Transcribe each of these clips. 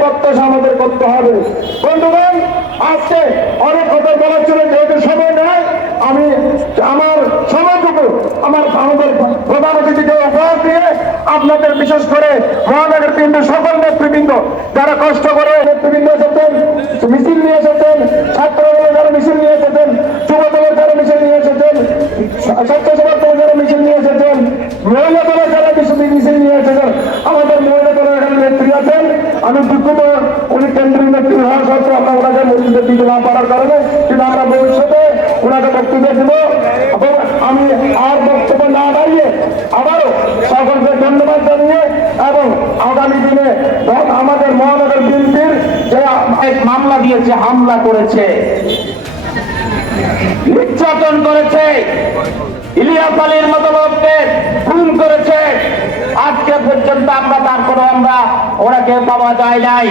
প্রত্যাশা আমাদের করতে হবে। বন্ধুগণ, আজকে অনেক কথা বলার জন্য যেহেতু সময় নেই, আমি আমার সময়টুকু আমাদের প্রধান অতিথিকে উপহার দিয়ে আপনাদের, বিশেষ করে মহানগর কেন্দ্রের সকল নেতৃবৃন্দ যারা কষ্ট করে নেতৃবৃন্দ এসেছেন, মিছিল নিয়ে এসেছেন, ছাত্র দলের যারা মিছিল নিয়ে এসেছেন, যুব দলের যারা মিছিল নিয়ে এসেছেন, স্বেচ্ছাসেবক দলের যারা মিছিল নিয়ে এসেছেন, মহিলা দলের যারা মিছিল নিয়ে এসেছেন, আমাদের মহিলা দলের এখানে নেত্রী আছেন। আমি দুঃখিত, উনি কেন্দ্রীয় নেত্রী হওয়া সত্ত্বেও আমরা ওনাকে মসজিদে দিতে না পারার কারণে, কিন্তু আমরা ভবিষ্যতে ওনাকে বক্তব্য দেব। এবং আমি আর বক্তব্য না দাঁড়িয়ে আবারও সকলকে ধন্যবাদ জানিয়ে এবং আগামী দিনে আমাদের মহানগর বিএনপির যে মামলা দিয়েছে, হামলা করেছে, নির্যাতন করেছে, ইলিয়াস আলীর মতো লোককে খুন করেছে, আজকে পর্যন্ত আমরা ওনাকে পাওয়া যায় নাই।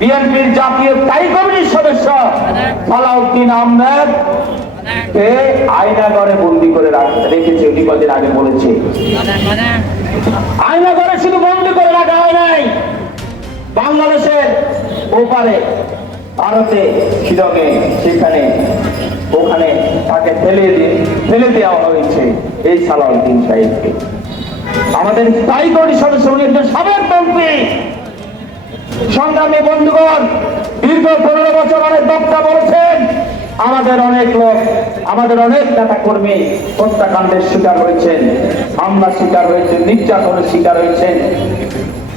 বিএনপির জাতীয় স্থায়ী কমিটির সদস্য সালাউদ্দিন আহমেদ আয়নাঘরে বন্দি করে রেখেছে। উনি কদিন আগে বলেছে আয়নাঘরে শুধু বন্দি করে রাখা হয় নাই, বাংলাদেশের ওপারে ভারতে শিলংয়ে সেখানে ওখানে তাকে ফেলে দেওয়া হয়েছে এই সালাউদ্দিন সাহেবকে। আমাদের স্থায়ী কমিটির সদস্য, উনি একজন সাবেক মন্ত্রী। সংগ্রামী বন্ধুগণ, দীর্ঘ 15 বছর অনেক বক্তা বলেছেন, আমাদের অনেক লোক, আমাদের অনেক নেতা কর্মী হত্যাকাণ্ডের শিকার হয়েছেন, হামলা শিকার হয়েছেন, নির্যাতনের শিকার হয়েছেন,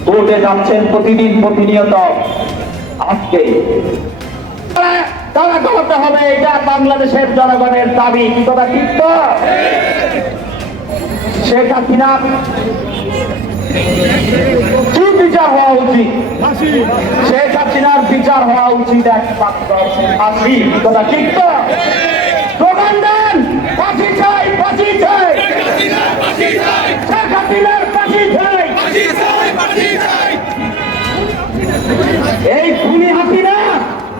কোর্টে যাচ্ছেন প্রতিদিন প্রতিনিয়ত। আজকে তারা করতে হবে, এটা বাংলাদেশের জনগণের দাবি। কি কথা ঠিক তো? শেখ হাসিনা কি বিচার হওয়া উচিত? শেখ হাসিনার বিচার হওয়া উচিত একমাত্র ফাঁসি। কি কথা ঠিক তো? স্লোগান দেন, ফাঁসি চাই, ফাঁসি চাই, শেখ হাসিনার ফাঁসি চাই। এই খুনি হাসিনা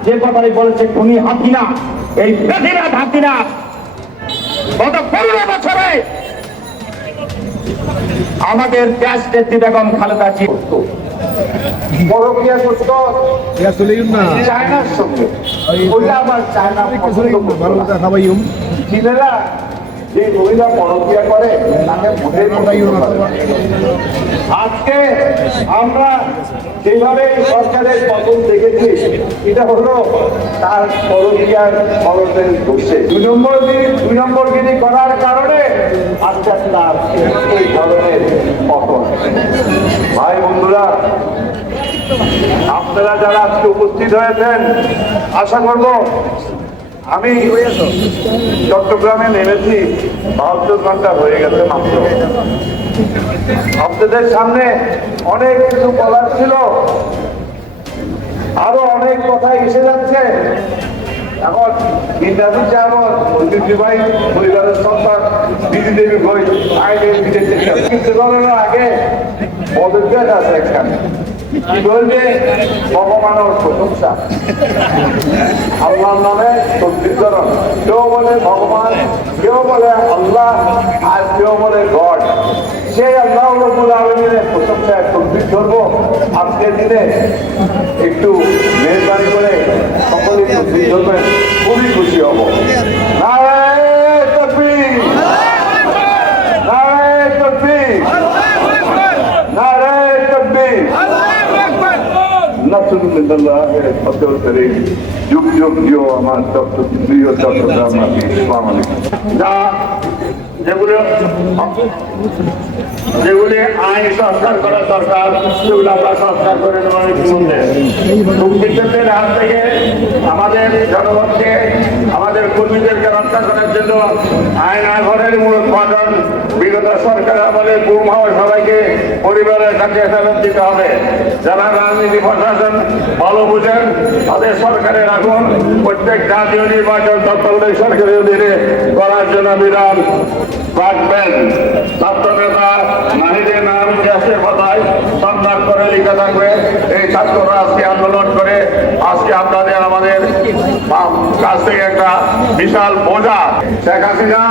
যে কথাই বলেছে, খুনি হাসিনা, এই বেদিরাত হাসিনা গত 15 বছরে আমাদের দেশ নেত্রী বেগম খালেদা জিয়া পরকীয়া করত চায়নার সঙ্গে। আমার চায়না চীনেরা যে মহিলা পরকীয়া করে তাকে আজকে আমরা যেভাবে সরকারের পতন দেখেছি, এটা হলো তার পরকীয়ার খরচের দোষে। 2 নম্বরগিরি করার কারণে আজকে তার এই ধরনের পতন। ভাই বন্ধুরা, আপনারা যারা আজকে উপস্থিত হয়েছেন, আশা করব, আমি চট্টগ্রামে নেমেছি 72 ঘন্টা হয়ে গেছে মাত্র। আপনাদের সামনে অনেক কিছু বলার ছিল, আরো অনেক কথা এসে যাচ্ছে। এখন ইন্দ্রাজি চামর, ঐতিহ্যবাহী পরিবারের সন্তান দিদি দেবী ঘোষ আইনের বিদেশে কিছু ধরনের আগে পদত্যাগ আছে এখানে। কি বলবে? ভগবানের প্রশংসা, আল্লাহর নামে তসবিহকরণ। কেউ বলে ভগবান, কেউ বলে আল্লাহ, আর কেউ বলে গড। সেই আল্লাহ রাব্বুল আলামিনের প্রশংসায় তসবিহ করবো। আজকের দিনে একটু মেহরবানি করে সকলে তসবিহ করবেন, খুবই খুশি হব। নারায়ে তাকবীর, নারায়ে তাকবীর, নারায়ে তাকবীর। যুগ যুগ জিও আমার প্রিয় চট্টগ্রামবাসী। যেগুলি আইন সংস্কার করা দরকার, সেগুলো আমরা সংস্কার করে নেওয়ার মধ্যে দুর্বৃত্তদের হাত থেকে আমাদের জনগণকে, আমাদের কর্মীদেরকে রক্ষা করার জন্য আয়নাঘরের মূলোৎপাদন বিগত সরকার আমলে গুম হওয়া সবাইকে পরিবারের কাছে ফেরত দিতে হবে। যারা রাজনীতি প্রশাসন ভালো বুঝেন তাদের সরকারে রাখুন। প্রত্যেক জাতীয় নির্বাচন তৎকালীন সরকারের অধীনে করার জন্য বিধান রাখবেন। ছাত্র নেতা নাহিদের নাম ইতিহাসের কথায় সম্মান করে লিখে থাকবে। এই ছাত্ররা আজকে আন্দোলন করে আজকে আপনাদের আমাদের কাছ থেকে একটা বিশাল বোঝা। শেখ হাসিনা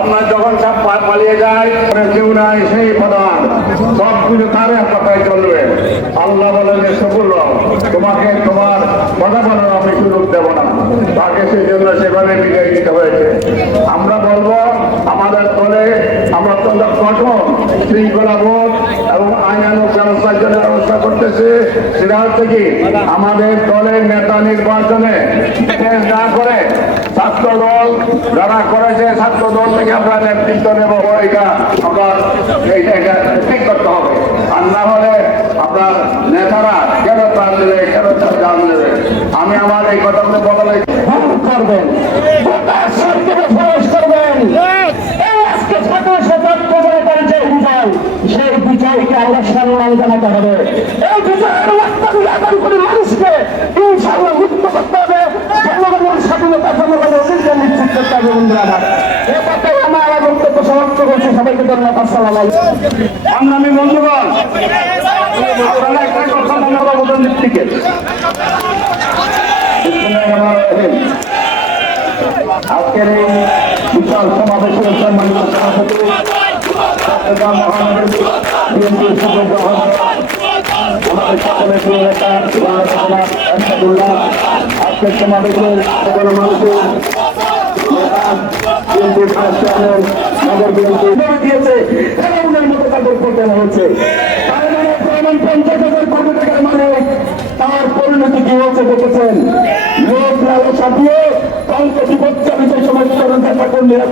আপনার যখন সব পালিয়ে যায়, কেউ নাই সেই প্রধান, সবগুলো তার কথায় চলবে। আল্লাহ তোমাকে তোমার কথা বলার আমি সুযোগ দেবো না, তাকে সেই জন্য সেভাবে বিদায় দিতে হয়েছে। আমরা বলবো আমাদের দলে আমরা অত্যন্ত কঠোর শৃঙ্খলাবোধ এবং আইনানুগ ব্যবস্থার জন্য ব্যবস্থা করতেছে। সেটা হচ্ছে কি, আমাদের দলের নেতা নির্বাচনে বিশেষ না করে ছাত্র দল যারা করেছে, ছাত্র দল থেকে আমরা নেতৃত্ব নেব, এটা আমরা এটা ঠিক করতে হবে। আর না হলে আপনার নেতারা কেন প্রাণ দেবে, কেন জান দেবে। আমি আমার এই কথাগুলো বদলে করবেন, সেই বিজয়কে আমরা সম্মান জানাতে হবে। এই বিজয়ের মানুষকে ইনশাআল্লাহ মুক্ত করতে হবে, জনগণের স্বাধীনতা জনগণের অধিকার নিশ্চিত করতে হবে। বন্ধুরা এ কথাই আমার বক্তব্য সমাপ্ত করছি। সবাইকে ধন্যবাদ। আসসালামু আলাইকুম। সংগ্রামী বন্ধুগণ, আপনারা একটা কথা মনে রাখবেন, দিকে আজকের এই বিশাল সমাবেশের সম্মানিত সভাপতি আমাদের সকলের প্রিয় নেতা এরশাদুল্লাহ, আজকের সমাবেশের সকল মানুষের নগর বিএনপি দিয়েছে ফেরাউনের মতো তাদের করতে হয়েছে। তার পরিণতি কি হচ্ছে দেখেছেন। লোক লালসা দিয়ে অল্প বিপদ চালিত সমস্ত নেতা কর্মীরা